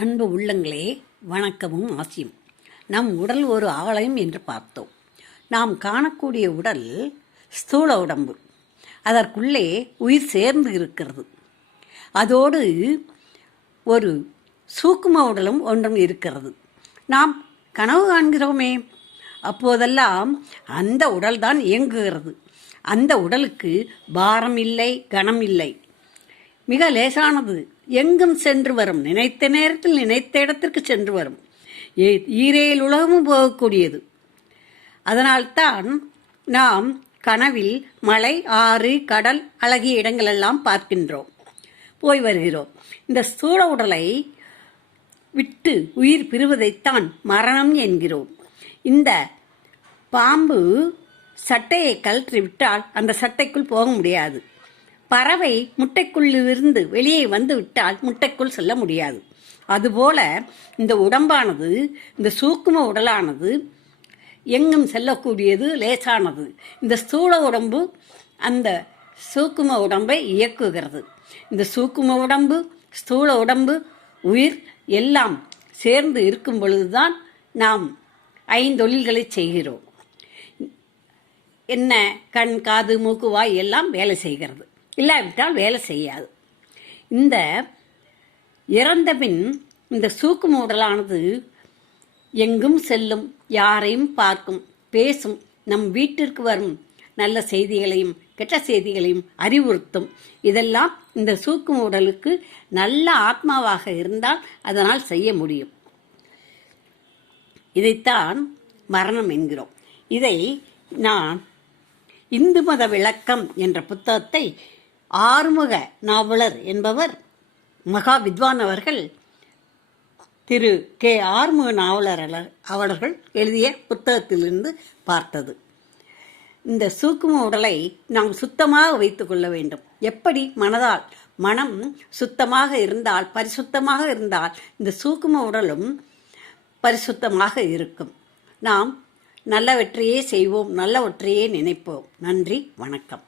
அன்பு உள்ளங்களே, வணக்கமும் ஆசியும். நம் உடல் ஒரு ஆலயம் என்று பார்த்தோம். நாம் காணக்கூடிய உடல் ஸ்தூல உடம்பு. அதற்குள்ளே உயிர் சேர்ந்து இருக்கிறது. அதோடு ஒரு சூக்கும உடலும் ஒன்றும் இருக்கிறது. நாம் கனவு காண்கிறோமே, அப்போதெல்லாம் அந்த உடல்தான் இயங்குகிறது. அந்த உடலுக்கு பாரம் இல்லை, கனம் இல்லை, மிக லேசானது. எங்கும் சென்று வரும், நினைத்த நேரத்தில் நினைத்த இடத்திற்கு சென்று வரும். ஈரேல் உலகமும் போகக்கூடியது. அதனால்தான் நாம் கனவில் மலை, ஆறு, கடல், அழகிய இடங்களெல்லாம் பார்க்கின்றோம், போய் வருகிறோம். இந்த ஸ்தூல உடலை விட்டு உயிர் பிரிவதைத்தான் மரணம் என்கிறோம். இந்த பாம்பு சட்டையை கழற்றி விட்டால் அந்த சட்டைக்குள் போக முடியாது. பறவை முட்டைக்குள்ளிருந்து வெளியே வந்து விட்டால் முட்டைக்குள் செல்ல முடியாது. அதுபோல இந்த உடம்பானது, இந்த சூக்கும உடலானது எங்கும் செல்லக்கூடியது, லேசானது. இந்த ஸ்தூல உடம்பு அந்த சூக்கும உடம்பை இயக்குகிறது. இந்த சூக்கும உடம்பு, ஸ்தூல உடம்பு, உயிர் எல்லாம் சேர்ந்து இருக்கும் பொழுதுதான் நாம் ஐந்தொழில்களை செய்கிறோம். என்ன, கண், காது, மூக்கு, வாய் எல்லாம் வேலை செய்கிறது. இல்லாவிட்டால் வேலை செய்யாது. இந்த இறந்த பின் இந்த சூக்கும உடலானது எங்கும் செல்லும், யாரையும் பார்க்கும், பேசும், நம் வீட்டிற்கு வரும் நல்ல செய்திகளையும் கெட்ட செய்திகளையும் அறிவுறுத்தும். இதெல்லாம் இந்த சூக்கும உடலுக்கு நல்ல ஆத்மாவாக இருந்தால் அதனால் செய்ய முடியும். இதைத்தான் மரணம் என்கிறோம். இதை நான் இந்து மத விளக்கம் என்ற புத்தகத்தை ஆறுமுக நாவலர் என்பவர், மகா வித்வான் அவர்கள், திரு கே ஆறுமுக நாவலர் அவர்கள் எழுதிய புத்தகத்திலிருந்து பார்த்தது. இந்த சூக்கும உடலை நாம் சுத்தமாக வைத்துக் கொள்ள வேண்டும். எப்படி மனதால் மனம் சுத்தமாக இருந்தால், பரிசுத்தமாக இருந்தால், இந்த சூக்கும உடலும் பரிசுத்தமாக இருக்கும். நாம் நல்லவற்றையே செய்வோம், நல்லவற்றையே நினைப்போம். நன்றி, வணக்கம்.